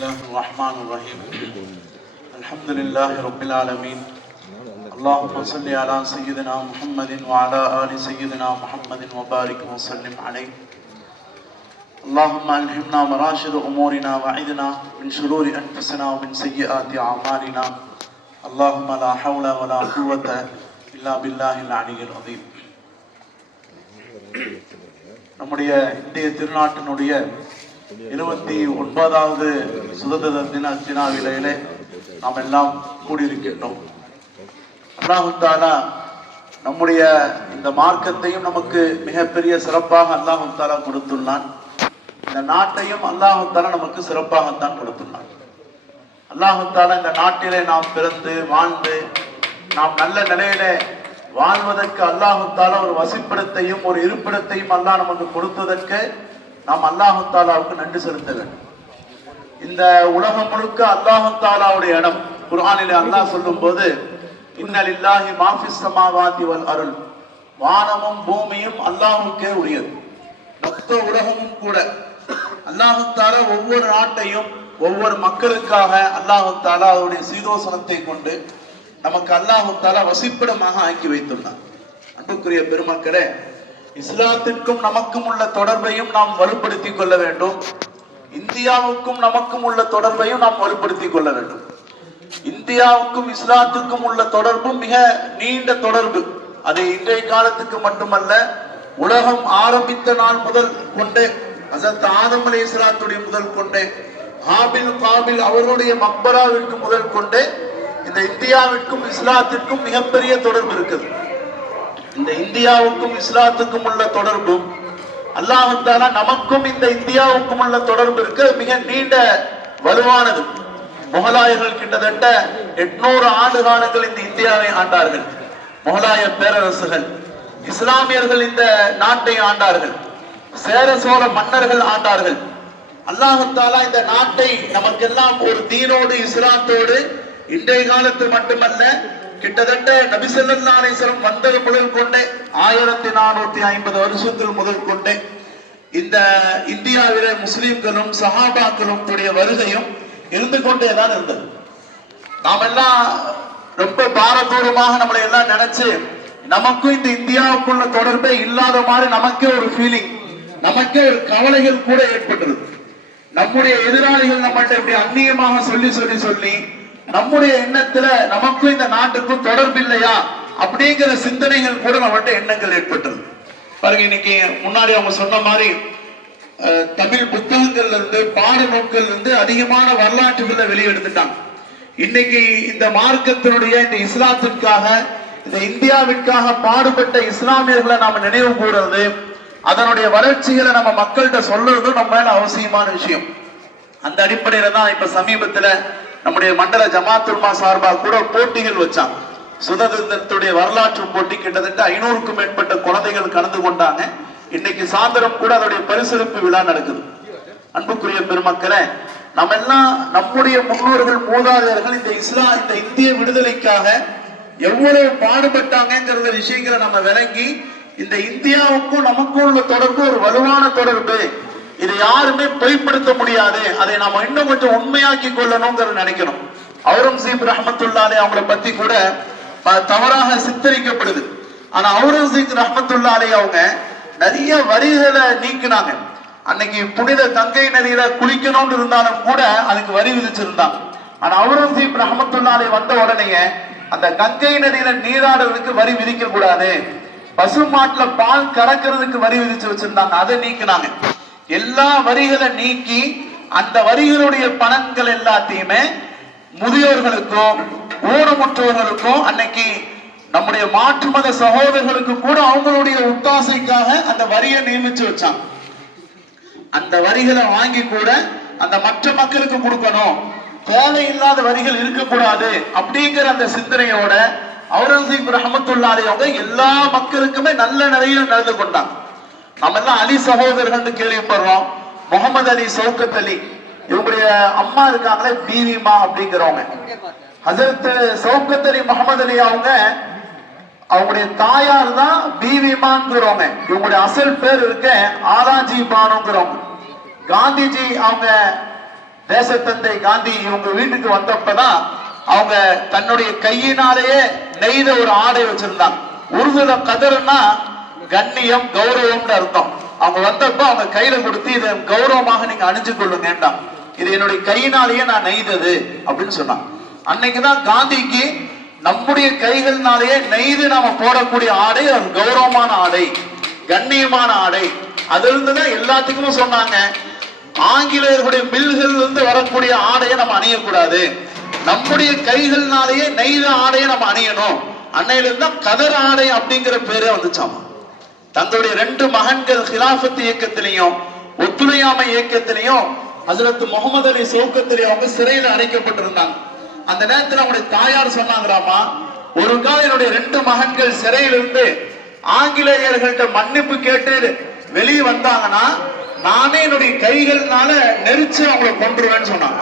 الله الرحمن الرحيم الحمد لله رب العالمين اللهم صل على سيدنا محمد وعلى آل سيدنا محمد وبارك وسلم عليه اللهم ألهمنا مراشد أمورنا وعدنا من شرور أنفسنا ومن سيئات أعمالنا اللهم لا حول ولا قوة إلا بالله العلي العظيم நம்முடைய இந்திய திருநாட்டினுடைய இருபத்தி ஒன்பதாவது சுதந்திர தின விலையிலே நாம் எல்லாம் கூடியிருக்கின்றோம். அல்லாஹுத்தாலா நம்முடைய இந்த மார்க்கத்தையும் நமக்கு மிகப்பெரிய சிறப்பாக அல்லாஹுத்தாலா கொடுத்துள்ளான். இந்த நாட்டையும் அல்லாஹுத்தாலா நமக்கு சிறப்பாகத்தான் கொடுத்துள்ளான். அல்லாஹுத்தாலா இந்த நாட்டிலே நாம் பிறந்து வாழ்ந்து நாம் நல்ல நிலையிலே வாழ்வதற்கு அல்லாஹுத்தாலா ஒரு வசிப்பிடத்தையும் ஒரு இருப்பிடத்தையும் அல்லாஹ் நமக்கு கொடுத்ததற்கு நாம் அல்லாஹு தாலாவுக்கு நன்றி செலுத்த வேண்டும். இந்த உலகம் முழுக்க அல்லாஹு தாலாவுடைய இடம். குர்ஆனிலே அல்லாஹ் சொல்லும் போது இன்னலில்லாஹி மாஃபிஸ் சமாவாதி வல் அருள். வானமும் பூமியும் அல்லாஹுக்கே உரியது. மொத்த உலகமும் கூட அல்லாஹு ஒவ்வொரு நாட்டையும் ஒவ்வொரு மக்களுக்காக அல்லாஹு அவருடைய சீதோசனத்தை கொண்டு நமக்கு அல்லாஹு தாலா வசிப்பிடமாக ஆக்கி வைத்துள்ளார். அன்புக்குரிய பெருமக்களே இஸ்லாத்திற்கும் நமக்கும் உள்ள தொடர்பையும் நாம் வலுப்படுத்திக் கொள்ள வேண்டும். இந்தியாவுக்கும் நமக்கும் உள்ள தொடர்பையும் நாம் வலுப்படுத்திக் கொள்ள வேண்டும். இந்தியாவுக்கும் இஸ்லாத்துக்கும் உள்ள தொடர்பும் மிக நீண்ட தொடர்பு. அது இன்றைய காலத்துக்கு மட்டுமல்ல உலகம் ஆரம்பித்த நாள் முதல் கொண்டே அசத் ஆதம் அலி இஸ்லாத்துடைய முதல் கொண்டே ஆபில் காபில் அவர்களுடைய மக்பராவிற்கு முதல் கொண்டே இந்த இந்தியாவிற்கும் இஸ்லாத்திற்கும் மிகப்பெரிய தொடர்பு இருக்குது. இந்த இந்தியாவுக்கும் இஸ்லாத்துக்கும் உள்ள தொடர்பும் அல்லாஹால நமக்கும் இந்த இந்தியாவுக்கும் உள்ள தொடர்பு இருக்கு. மிக நீண்ட வலுவானது. முகலாயர்கள் கிட்டத்தட்ட எட்நூறு ஆண்டு காலங்கள் இந்த இந்தியாவை ஆண்டார்கள். முகலாய பேரரசுகள் இஸ்லாமியர்கள் இந்த நாட்டை ஆண்டார்கள். சேர சோழ மன்னர்கள் ஆண்டார்கள். அல்லாஹாலா இந்த நாட்டை நமக்கெல்லாம் ஒரு தீனோடு இஸ்லாத்தோடு இன்றைய காலத்து மட்டுமல்ல கிட்டத்தட்ட நபிசல்லா அலிஸ்வரம் வந்தது முதல் கொண்டே ஆயிரத்தி நானூத்தி ஐம்பது வருஷத்தில் முதல் கொண்டே. இந்த இந்தியாவில முஸ்லீம்களும் சஹாபாக்களும் வருகையும் இருந்து கொண்டே தான் இருந்தது. நாம் எல்லாம் ரொம்ப பாரதூரமாக நம்மளை எல்லாம் நினைச்சு நமக்கும் இந்த இந்தியாவுக்குள்ள தொடர்பே இல்லாத மாதிரி நமக்கே ஒரு ஃபீலிங் நமக்கே ஒரு கவலைகள் கூட ஏற்பட்டுருது. நம்முடைய எதிராளிகள் நம்மகிட்ட இப்படி அந்நியமாக சொல்லி சொல்லி சொல்லி நம்முடைய எண்ணத்துல நமக்கும் இந்த நாட்டுக்கும் தொடர்பு இல்லையா? அப்படிங்கிற சிந்தனைகள் கூட நம்மகிட்ட எண்ணங்கள் ஏற்பட்டது. பாருங்க இன்னைக்கு முன்னாடி அவங்க சொன்ன மாதிரி தமிழ் புத்தகங்கள்ல இருந்து பாட நூல்கள்ல இருந்து அதிகமான வரலாற்றுகளை வெளியெடுத்துட்டாங்க. இன்னைக்கு இந்த மார்க்கத்தினுடைய இந்த இஸ்லாத்திற்காக இந்த இந்தியாவிற்காக பாடுபட்ட இஸ்லாமியர்களை நாம நினைவு கூறுறது அதனுடைய வளர்ச்சிகளை நம்ம மக்கள்கிட்ட சொல்றதும் நம்ம மேல அவசியமான விஷயம். அந்த அடிப்படையில தான் இப்ப சமீபத்துல நம்முடைய மண்டல ஜமாத்துல்மா சார்பாக கூட போட்டிகள் வச்சாங்க. சுதந்திரத்துடைய வரலாற்று போட்டி கிட்டத்தட்ட ஐநூறுக்கும் மேற்பட்ட குழந்தைகள் கலந்து கொண்டாங்க. இன்னைக்கு சாயந்தரம் கூட அதோடைய பரிசளிப்பு விழா நடக்குது. அன்புக்குரிய பெருமக்களே நம்ம எல்லாம் நம்முடைய முன்னோர்கள் மூதாதையர்கள் இந்த இஸ்லாம் இந்த இந்திய விடுதலைக்காக எவ்வளவு பாடுபட்டாங்கிற விஷயங்களை நம்ம விளங்கி இந்த இந்தியாவுக்கும் நமக்கும் உள்ள தொடர்பு ஒரு வலுவான தொடர்பு. இதை யாருமே பொய்ப்படுத்த முடியாது. அதை நாம இன்னும் கொஞ்சம் உண்மையாக்கி கொள்ளணுங்கிறத நினைக்கணும். அவுரங்கசீப் ரஹமத்துல்லாலே அவங்கள பத்தி கூட தவறாக சித்தரிக்கப்படுது. ஆனா அவுரங்கசீப் ரஹமத்துல்லாலே அவங்க நிறைய வரிகளை நீக்கினாங்க. அன்னைக்கு புனித கங்கை நதியில குளிக்கணும்னு இருந்தாலும் கூட அதுக்கு வரி விதிச்சிருந்தாங்க. ஆனா அவுரங்கசீப் ரஹமத்துல்லாலே வந்த உடனே அந்த கங்கை நதியில நீராடுறதுக்கு வரி விதிக்க கூடாது பசுமாட்டுல பால் கறக்கிறதுக்கு வரி விதிச்சு வச்சிருந்தாங்க. அதை நீக்கினாங்க. எல்லா வரிகளை நீக்கி அந்த வரிகளுடைய பலன்கள் எல்லாத்தையுமே முதியோர்களுக்கும் ஊனமுற்றோர்களுக்கும் அன்னைக்கு நம்முடைய மாற்று மத சகோதரர்களுக்கு கூட அவங்களுடைய உத்தாசைக்காக அந்த வரியை நியமிச்சு வச்சாங்க அந்த வரிகளை வாங்கி கூட அந்த மற்ற மக்களுக்கு கொடுக்கணும். தேவையில்லாத வரிகள் இருக்கக்கூடாது அப்படிங்கிற அந்த சிந்தனையோட அவுரங்கசீப் ரஹமத்துல்லாலே எல்லா மக்களுக்குமே நல்ல நிலையில் நடந்து கொண்டாங்க. நம்ம எல்லாம் அலி சகோதரர்கள் கேள்விப்படுறோம். முகமது அலி சவுக்கத் அலி. இவங்களுடைய அம்மா இருக்காங்களே பீவிமா அப்படிங்கிறவங்க. ஹசரத் சவுக்கத் அலி முகமது அலி அவங்க அவங்களுடைய தாயார் தான் பீவிமாங்கிறவங்க. இவங்களுடைய அசல் பேர் இருக்க ஆராஜி பானுங்கிறவங்க. காந்திஜி அவங்க தேசத்தந்தை காந்தி இவங்க வீட்டுக்கு வந்தப்பதான் அவங்க தன்னுடைய கையினாலேயே நெய்த ஒரு ஆடை வச்சிருந்தாங்க. உருதுல கதறுனா கண்ணியம் கௌரவம்னு அர்த்தம். அவங்க வந்தப்ப அவங்க கையில கொடுத்து இதை கௌரவமாக நீங்க அணிஞ்சு கொள்ளுங்கன்றான். இது என்னுடைய கையினாலேயே நான் நெய்தது அப்படின்னு சொன்னான். அன்னைக்குதான் காந்திக்கு நம்முடைய கைகள்னாலேயே நெய்து நாம போடக்கூடிய ஆடை ஒரு கௌரவமான ஆடை கண்ணியமான ஆடை. அதுல இருந்துதான் எல்லாத்துக்குமே சொன்னாங்க ஆங்கிலேயர்களுடைய மில்கள் இருந்து வரக்கூடிய ஆடையை நம்ம அணியக்கூடாது. நம்முடைய கைகள்னாலேயே நெய்த ஆடையை நம்ம அணியணும். அன்னையில இருந்தா கதர் ஆடை அப்படிங்கிற பேரே வந்துச்சாமா? தங்களுடைய ரெண்டு மகன்கள் ஹிலாஃபத் இயக்கத்திலையும் ஒத்துழையாமை இயக்கத்திலையும் ஹசரத் முகமது அலி சௌக்கத்திலையும் அவங்க சிறையில் அடைக்கப்பட்டிருந்தாங்க. அந்த நேரத்தில் அவங்களுடைய தாயார் சொன்னாங்களாமா ஒரு கால என்னுடைய ரெண்டு மகன்கள் சிறையில் இருந்து ஆங்கிலேயர்கள்ட்ட மன்னிப்பு கேட்டு வெளியே வந்தாங்கன்னா நானே என்னுடைய கைகள்னால நெரிச்சு அவங்களை கொன்றுவேன்னு சொன்னாங்க.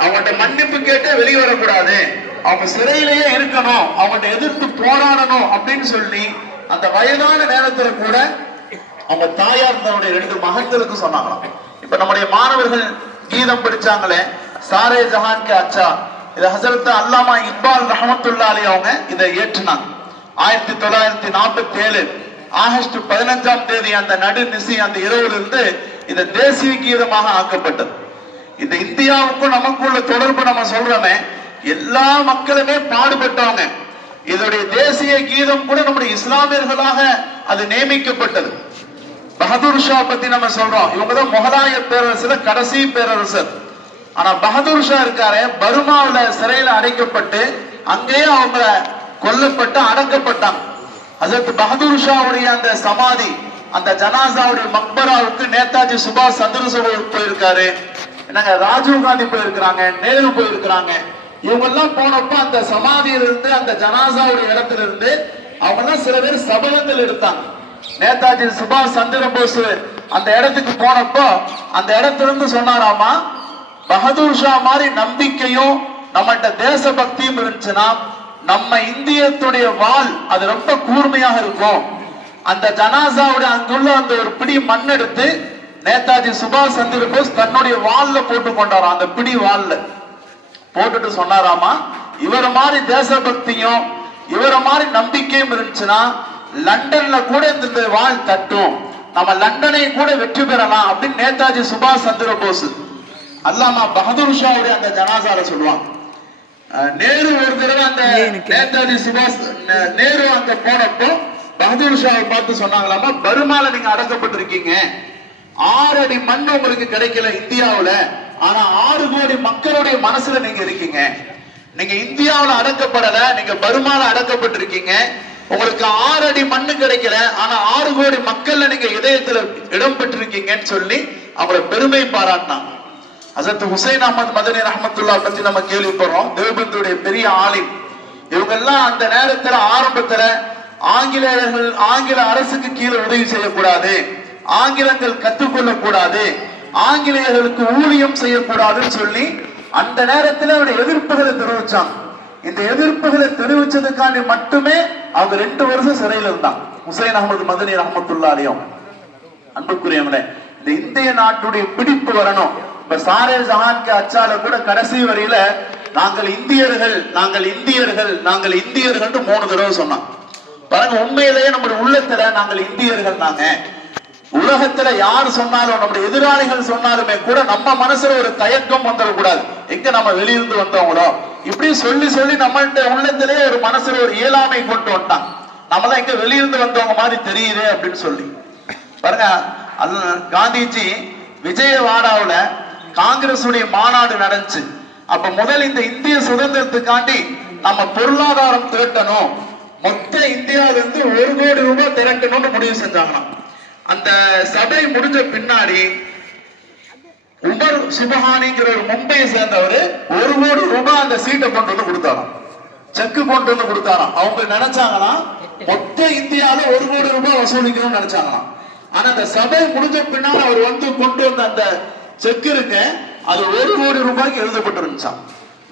அவங்கள்ட்ட மன்னிப்பு கேட்டு வெளியே வரக்கூடாது. அவங்க சிறையிலேயே இருக்கணும். அவங்கள்ட்ட எதிர்த்து போராடணும் அப்படின்னு சொல்லி அந்த வயதான நேரத்துல கூட அவங்க தாயார் தன்னுடைய ரெண்டு மகன்களுக்கு சொன்னாங்களாம். இப்ப நம்முடைய மாணவர்கள் கீதம் படிச்சாங்களே சாரே ஜஹான் கே அச்சா. இது ஹசரத் அல்லாமா இக்பால் ரஹமத்துல்லா அலி அவங்க இதை ஏற்றுனாங்க. ஆயிரத்தி தொள்ளாயிரத்தி நாற்பத்தி ஏழு ஆகஸ்ட் பதினஞ்சாம் தேதி அந்த நடு நிசி அந்த இரவுல இருந்து இந்த தேசிய கீதமாக ஆக்கப்பட்டது. இந்த இந்தியாவுக்கும் நமக்கும் உள்ள தொடர்பு நம்ம சொல்றோமே எல்லா மக்களுமே பாடுபட்டவங்க. இதோடைய தேசிய கீதம் கூட நம்முடைய இஸ்லாமியர்களாக அது நியமிக்கப்பட்டது. பகதூர் ஷா பத்தி நம்ம சொல்றோம். இவங்க தான் முகலாய பேரரசுல கடைசி பேரரசர். ஆனா பகதூர் ஷா இருக்காரு பர்மாவுல சிறையில அடைக்கப்பட்டு அங்கேயே அவங்க கொல்லப்பட்டு அடக்கப்பட்டாங்க. அதற்கு பகதூர் ஷாவுடைய அந்த சமாதி அந்த ஜனாசாவுடைய மக்பராவுக்கு நேதாஜி சுபாஷ் சந்திரசேகர் போயிருக்காரு. என்னங்க ராஜீவ் காந்தி போயிருக்கிறாங்க நேரு போயிருக்கிறாங்க. இவங்கெல்லாம் போனப்ப அந்த சமாதியிலிருந்து அந்த ஜனாசாவுடைய இடத்துல இருந்து அவங்க சில பேர் சபதங்கள் எடுத்தாங்க. நேதாஜி சுபாஷ் சந்திர போஸ் அந்த இடத்துக்கு போனப்போ அந்த இடத்துல இருந்து சொன்னாராமா பகதூர் ஷா மாதிரி நம்பிக்கையும் நம்மகிட்ட தேசபக்தியும் இருந்துச்சுன்னா நம்ம இந்தியத்துடைய வாள் அது ரொம்ப கூர்மையாக இருக்கும். அந்த ஜனாசாவுடைய அங்குள்ள அந்த ஒரு பிடி மண் எடுத்து நேதாஜி சுபாஷ் சந்திர போஸ் தன்னுடைய வால்ல போட்டு கொண்டாராம் அந்த பிடி வால்ல போட்டுட்டு சொன்னாராமா இவர மாதிரி தேசபக்தியும் இவர மாதிரி நம்பிக்கையும் இருந்துச்சுன்னா லண்டன்ல கூட இந்த வாழ் தட்டும். நம்ம லண்டனை கூட வெற்றி பெறலாம் அப்படின்னு நேதாஜி சுபாஷ் சந்திர போஸ் அல்லாமா பகதூர் ஷாவுடைய அந்த ஜனாசால சொல்லுவாங்க. நேரு ஒரு தடவை அந்த நேதாஜி சுபாஷ் நேரு அங்க போனப்போ பகதூர் ஷாவை பார்த்து சொன்னாங்களாமா பர்மால நீங்க அடக்கப்பட்டிருக்கீங்க. ஆறு அடி மண் உங்களுக்கு கிடைக்கல இந்தியாவுல. ஆனா ஆறு கோடி மக்களுடைய மனசுல நீங்க இருக்கீங்க. நீங்க இந்தியாவில அடக்கப்படல நீங்க பர்மால அடக்கப்பட்டிருக்கீங்க. உங்களுக்கு ஆறு அடி மண்ணு கிடைக்கல ஆனா ஆறு கோடி மக்கள்ல நீங்க இதயத்துல இடம் பெற்றிருக்கீங்கன்னு சொல்லி அவங்கள பெருமை பாராட்டினான் அசத் ஹுசைன் அஹமத் மதனி ரஹமத்துல்லா பத்தி நம்ம கேள்விப்படுறோம். தேவபந்துடைய பெரிய ஆலிம். இவங்க எல்லாம் அந்த நேரத்துல ஆரம்பத்துல ஆங்கிலேயர்கள் ஆங்கில அரசுக்கு கீழே உதவி செய்யக்கூடாது. ஆங்கிலங்கள் கற்றுக்கொள்ள கூடாது ஆங்கிலேயர்களுக்கு ஊழியம் செய்யக்கூடாதுன்னு சொல்லி அந்த நேரத்தில் அவருடைய எதிர்ப்புகளை தெரிவிச்சாங்க இந்த எதிர்ப்புகளை தெரிவிச்சதுக்காண்டி மட்டுமே அவங்க ரெண்டு வருஷம் சிறையில் இருந்தாங்க ஹுசைன் அகமது மதனி ரஹமத்துல்லா அலியும் அன்புக்குரியவங்களே இந்த இந்திய நாட்டுடைய பிடிப்பு வரணும். இப்ப சாரே ஜஹான்கு அச்சால கூட கடைசி வரையில நாங்கள் இந்தியர்கள் நாங்கள் இந்தியர்கள் நாங்கள் இந்தியர்கள் மூணு தடவை சொன்னான். பாருங்க உண்மையிலேயே நம்முடைய உள்ளத்துல நாங்கள் இந்தியர்கள் நாங்க உலகத்துல யார் சொன்னாலும் நம்முடைய எதிராளிகள் சொன்னாலுமே கூட நம்ம மனசுல ஒரு தயக்கம் வந்துடக்கூடாது எங்க நம்ம வெளியிருந்து வந்தவங்களோ? இப்படி சொல்லி சொல்லி நம்மள்ட்ட உள்ளத்திலே ஒரு மனசுல ஒரு இயலாமை கொண்டு வந்தான் நம்மளாம் எங்க வெளியிருந்து வந்தவங்க மாதிரி தெரியுதே அப்படின்னு சொல்லி. பாருங்க காந்திஜி விஜயவாடாவுல காங்கிரஸ் மாநாடு நடந்துச்சு. அப்ப முதல் இந்த இந்திய சுதந்திரத்துக்காண்டி நம்ம பொருளாதாரம் திரட்டணும். மொத்த இந்தியாவிலிருந்து ஒரு கோடி ரூபாய் திரட்டணும்னு முடிவு செஞ்சாங்களாம். அந்த சபை முடிஞ்ச பின்னாடி உமர் சுபஹானிங்கிற ஒரு மும்பையை சேர்ந்தவர் ஒரு கோடி ரூபாய் அந்த சீட்டை கொண்டு வந்து கொடுத்தாராம். செக்கு கொண்டு வந்து கொடுத்தாராம். அவங்க நினைச்சாங்கன்னா மொத்த இந்தியால ஒரு கோடி ரூபாய் வசூலிக்கணும்னு நினைச்சாங்களாம். ஆனா அந்த சபை முடிஞ்ச பின்னால் அவர் வந்து கொண்டு வந்த அந்த செக் இருக்கு அது ஒரு கோடி ரூபாய்க்கு எழுதப்பட்டிருந்துச்சாம்.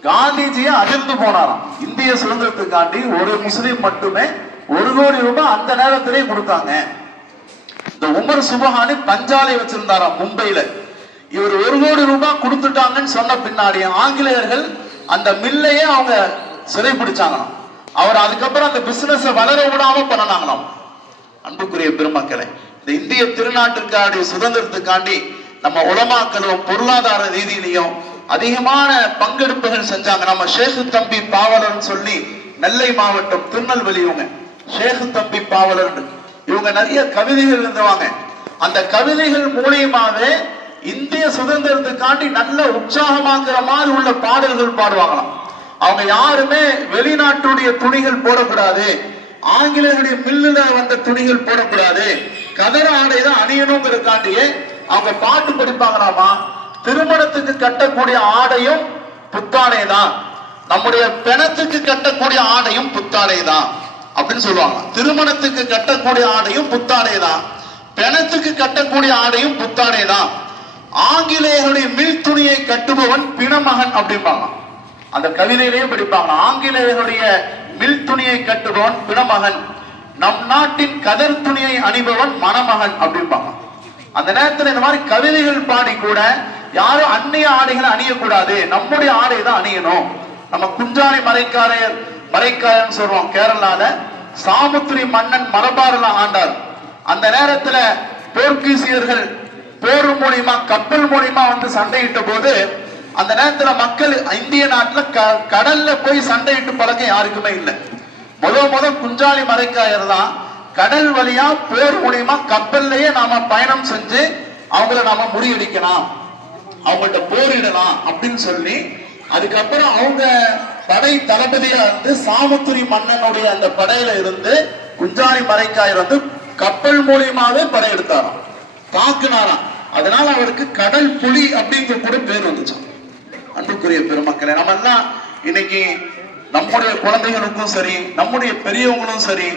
காந்திஜியை அதிர்ந்து போனாராம். இந்திய சுதந்திரத்துக்காண்டி ஒரு முஸ்லீம் மட்டுமே ஒரு கோடி ரூபாய் அந்த நேரத்திலே கொடுத்தாங்க. இந்த உமர் சுபஹானி பஞ்சாலை வச்சிருந்தாராம் மும்பையில. இவர் ஒரு கோடி ரூபாய் கொடுத்துட்டாங்கன்னு சொன்ன பின்னாடி ஆங்கிலேயர்கள் அந்த மில்லையே அவங்க சிறை பிடிச்சாங்களாம் அவர் அதுக்கப்புறம் அந்த பிசினஸ் வளர விடாம பண்ணனாங்களாம். அன்புக்குரிய பெருமக்களை இந்த இந்திய திருநாட்டுக்காண்டி சுதந்திரத்துக்காண்டி நம்ம உலமாக்களும் பொருளாதார ரீதியிலையும் அதிகமான பங்கெடுப்புகள் செஞ்சாங்க. நம்ம ஷேகு தம்பி பாவலர்னு சொல்லி நெல்லை மாவட்டம் திருநெல்வேலி இவங்க ஷேகு தம்பி பாவலர்னு. இவங்க நிறைய கவிதைகள் எழுதுவாங்க. அந்த கவிதைகள் மூலியமாவே இந்திய சுதந்திரத்துக்காண்டி நல்ல உற்சாகமாக்குற மாதிரி உள்ள பாடல்கள் பாடுவாங்களாம். அவங்க யாருமே வெளிநாட்டுடைய துணிகள் போடக்கூடாது. ஆங்கிலேயருடைய மில்லுல வந்த துணிகள் போடக்கூடாது. கதர ஆடை தான் அணியணுங்கிறதுக்காண்டியே அவங்க பாட்டு படிப்பாங்களாமா? திருமணத்துக்கு கட்டக்கூடிய ஆடையும் புத்தாடை தான் நம்முடைய பிணத்துக்கு கட்டக்கூடிய ஆடையும் புத்தாடை தான் அப்படின்னு சொல்லுவாங்க. திருமணத்துக்கு கட்டக்கூடிய ஆடையும் புத்தாடை தான். பிணத்துக்கு கட்டக்கூடிய ஆடையும் புத்தாடை தான். ஆங்கிலேயருடைய மில் துணியை கட்டுபவன் பிணமகன் அப்படிம்பாங்க. அந்த கவிதையிலேயே படிப்பாங்க. ஆங்கிலேயருடைய மில் துணியை கட்டுபவன் பிணமகன். நம் நாட்டின் கதர் துணியை அணிபவன் மணமகன் அப்படிம்பாங்க. அந்த நேரத்தில் இந்த மாதிரி கவிதைகள் பாடி கூட யாரும் அந்நிய ஆடைகளை அணியக்கூடாது. நம்முடைய ஆடை தான் அணியணும். நம்ம குஞ்சாணி மறைக்காரையர் மறைக்காயன்னு சொல்றோம் கேரளால. சாமுத்திரி மன்னன் மலபாரில் ஆண்டார். அந்த நேரத்துல போர்க்கீசியர்கள் போர் மூலியமா கப்பல் மூலியமா வந்து சண்டையிட்ட போது அந்த நேரத்துல மக்கள் இந்திய நாட்டுல க- கடல்ல போய் சண்டையிட்டு பழக்கம் யாருக்குமே இல்லை. முத முத குஞ்சாலி மறைக்காயர் தான் கடல் வழியா போர் மூலியமா கப்பல்லையே நாம பயணம் செஞ்சு அவங்கள நாம முறியடிக்கலாம். அவங்கள்ட்ட போரிடலாம் அப்படின்னு சொல்லி அதுக்கப்புறம் அவங்க படை தளபதியா இருந்து சாமுத்திரி மன்னனுடைய அந்த படையில இருந்து குஞ்சாணி மறைக்காயர் வந்து கப்பல் மூலியமாவே படையெடுத்தாராம் தாக்குனாராம். அதனால அவருக்கு கடல் புலி அப்படிங்கிற கூட பேர் வந்துச்சான் அன்புக்குரிய பெருமக்களே நம்ம எல்லாம் இன்னைக்கு நம்முடைய குழந்தைகளுக்கும் சரி நம்முடைய பெரியவங்களும் சரி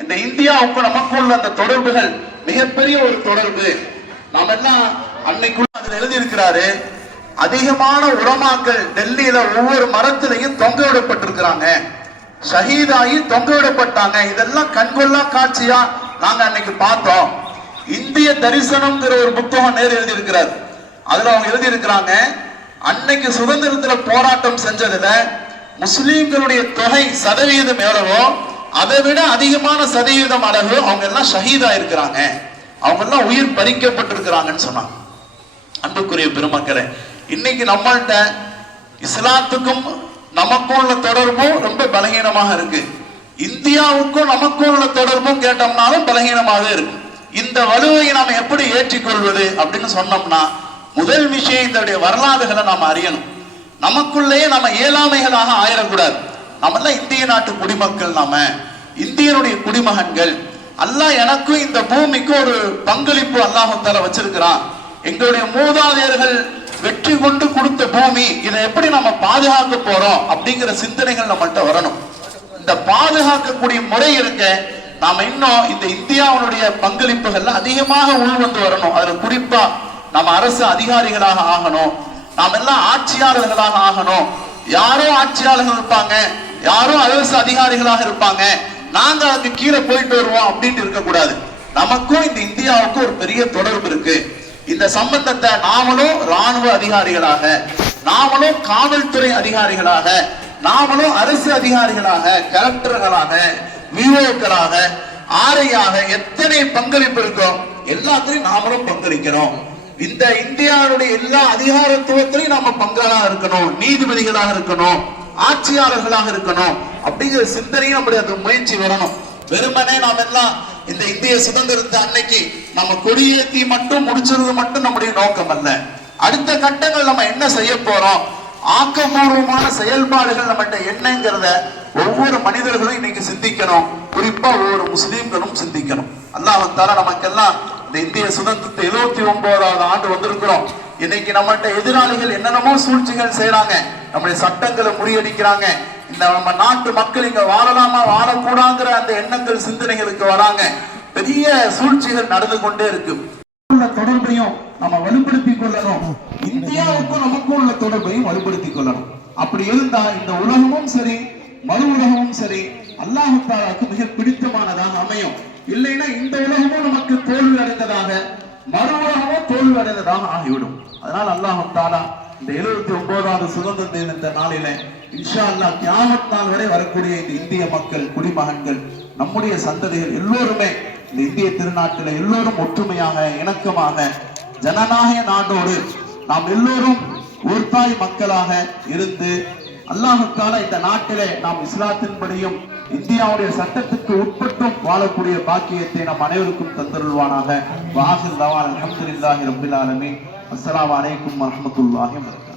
இந்த இந்தியாவுக்கும் நமக்கும் உள்ள அந்த தொடர்புகள் மிகப்பெரிய ஒரு தொடர்பு. நாம எல்லாம் அன்னைக்குள்ள அதுல எழுதியிருக்கிறாரு அதிகமான உரமாக்கள் டெல்லியில ஒவ்வொரு மரத்திலையும் தொங்க விடப்பட்டிருக்கிறாங்க ஷஹீதாகி தொங்க விடப்பட்டாங்க இதெல்லாம் கண்கொள்ளா காட்சியா நாங்க அன்னைக்கு பார்த்தோம். இந்திய தரிசனம்ங்கிற ஒரு புத்தகம் நேர் எழுதியிருக்கிறார். அதுல அவங்க எழுதியிருக்கிறாங்க அன்னைக்கு சுதந்திரத்துல போராட்டம் செஞ்சதுல முஸ்லீம்களுடைய தொகை சதவீதம் எவ்வளவோ அதை விட அதிகமான சதவீதம் அளவு அவங்க எல்லாம் ஷஹீதா இருக்கிறாங்க. அவங்க எல்லாம் உயிர் பறிக்கப்பட்டிருக்கிறாங்கன்னு சொன்னாங்க. அன்புக்குரிய பெருமக்களை இன்னைக்கு நம்மள்கிட்ட இஸ்லாத்துக்கும் நமக்கும் உள்ள தொடர்பும் ரொம்ப பலகீனமாக இருக்கு. இந்தியாவுக்கும் நமக்கும் உள்ள தொடர்பும் கேட்டோம்னாலும் பலகீனமாக இருக்கு. இந்த வலுவை நாம எப்படி ஏற்றிக்கொள்வது அப்படின்னு சொன்னோம்னா முதல் விஷயம் இதனுடைய வரலாறுகளை நாம் அறியணும். நமக்குள்ளேயே நம்ம இயலாமைகளாக ஆயிடக்கூடாது. நம்ம இந்திய நாட்டு குடிமக்கள் நாம இந்தியனுடைய குடிமகன்கள் அல்லாஹ் எனக்கும் இந்த பூமிக்கு ஒரு பங்களிப்பு அல்லாஹத்தால வச்சிருக்கிறான். எங்களுடைய மூதாதையர்கள் வெற்றி கொண்டு கொடுத்த பூமி இதை எப்படி நம்ம பாதுகாக்க போறோம் அப்படிங்கிற சிந்தனைகள் நம்மள்ட்ட வரணும். இந்த பாதுகாக்கக்கூடிய முறை இருக்க நாம இன்னும் இந்த இந்தியாவுடைய பங்களிப்புகள்ல அதிகமாக உள்வந்து வரணும். அதுல குறிப்பா நம்ம அரசு அதிகாரிகளாக ஆகணும். நாம் எல்லாம் ஆட்சியாளர்களாக ஆகணும். யாரோ ஆட்சியாளர்கள் இருப்பாங்க யாரோ அரசு அதிகாரிகளாக இருப்பாங்க. நாங்க அதுக்கு கீழே போயிட்டு வருவோம் அப்படின்னு இருக்கக்கூடாது. நமக்கும் இந்த இந்தியாவுக்கும் ஒரு பெரிய தொடர்பு இருக்கு. இந்த சம்பந்தத்தை நாமளும் ராணுவ அதிகாரிகளாக நாமளும் காவல்துறை அதிகாரிகளாக நாமளும் அரசு அதிகாரிகளாக கலெக்டர்களாக விஓக்களாக ஆரையாக எத்தனை பங்களிப்பு இருக்கோம் எல்லாத்திலையும் நாமளும் பங்களிக்கிறோம். இந்த இந்தியாவுடைய எல்லா அதிகாரத்துவத்திலையும் நாம பங்களா இருக்கணும் நீதிபதிகளாக இருக்கணும் ஆட்சியாளர்களாக இருக்கணும். அப்படிங்கிற சிந்தனையும் நம்முடைய முயற்சி வரணும். வெறுமனே நாம் எல்லாம் இந்த இந்திய சுதந்திரத்தை அன்னைக்கு நம்ம கொடியேத்தி மட்டும் முடிச்சிருது மட்டும் நம்முடைய நோக்கம் அல்ல அடுத்த கட்டங்கள் நம்ம என்ன செய்ய போறோம்? ஆக்கப்பூர்வமான செயல்பாடுகள் நம்மகிட்ட என்னங்கிறத ஒவ்வொரு மனிதர்களும் இன்னைக்கு சிந்திக்கணும். குறிப்பா ஒவ்வொரு முஸ்லீம்களும் சிந்திக்கணும். அல்லாஹால நமக்கெல்லாம் இந்த இந்திய சுதந்திரத்தை எழுபத்தி ஒன்பதாவது ஆண்டு வந்திருக்கிறோம். இன்னைக்கு நம்மகிட்ட எதிராளிகள் என்னென்னமோ சூழ்ச்சிகள் செய்யறாங்க நம்முடைய சட்டங்களை முறியடிக்கிறாங்க. இந்த நம்ம நாட்டு மக்கள் இங்க வாழலாமா வாழக்கூடாங்கிற அந்த எண்ணங்கள் சிந்தனைகளுக்கு வராங்க. பெரிய சூழ்ச்சிகள் நடந்து கொண்டே இருக்கு உள்ள தொடர்பையும் நம்ம வலுப்படுத்திக் கொள்ளணும். இந்தியாவுக்கும் நமக்கும் உள்ள தொடர்பையும் வலுப்படுத்திக் கொள்ளணும். அப்படி இருந்தா இந்த உலகமும் சரி மறு உலகமும் சரி அல்லாஹாலாவுக்கு மிக பிடித்தமானதாக அமையும். இல்லைன்னா இந்த உலகமும் நமக்கு தோல்வி அடைந்ததாக மறு உலகமும் தோல்வி அடைந்ததாக ஆகிவிடும். அதனால் அல்லாஹாலா இந்த எழுபத்தி ஒன்பதாவது சுதந்திர தின இந்த நாளில இன்ஷா அல்லாஹ் தியாகத் நாள் வரை வரக்கூடிய இந்த இந்திய மக்கள் குடிமகன்கள் நம்முடைய சந்ததிகள் எல்லோருமே இந்த இந்திய திருநாட்டில் எல்லோரும் ஒற்றுமையாக இணக்கமாக ஜனநாயக நாட்டோடு நாம் எல்லோரும் ஒருத்தாய் மக்களாக இருந்து அல்லாஹுக்கான இந்த நாட்டிலே நாம் இஸ்லாத்தின்படியும் இந்தியாவுடைய சட்டத்துக்கு உட்பட்டும் வாழக்கூடிய பாக்கியத்தை நம் அனைவருக்கும் தந்தருள்வானாக. வாசில் தவான் அல்ஹம்துலில்லாஹி ரப்பில் ஆலமீன். அஸ்ஸலாமு அலைக்கும் வரஹ்மத்துல்லாஹி வபரகாத்துஹு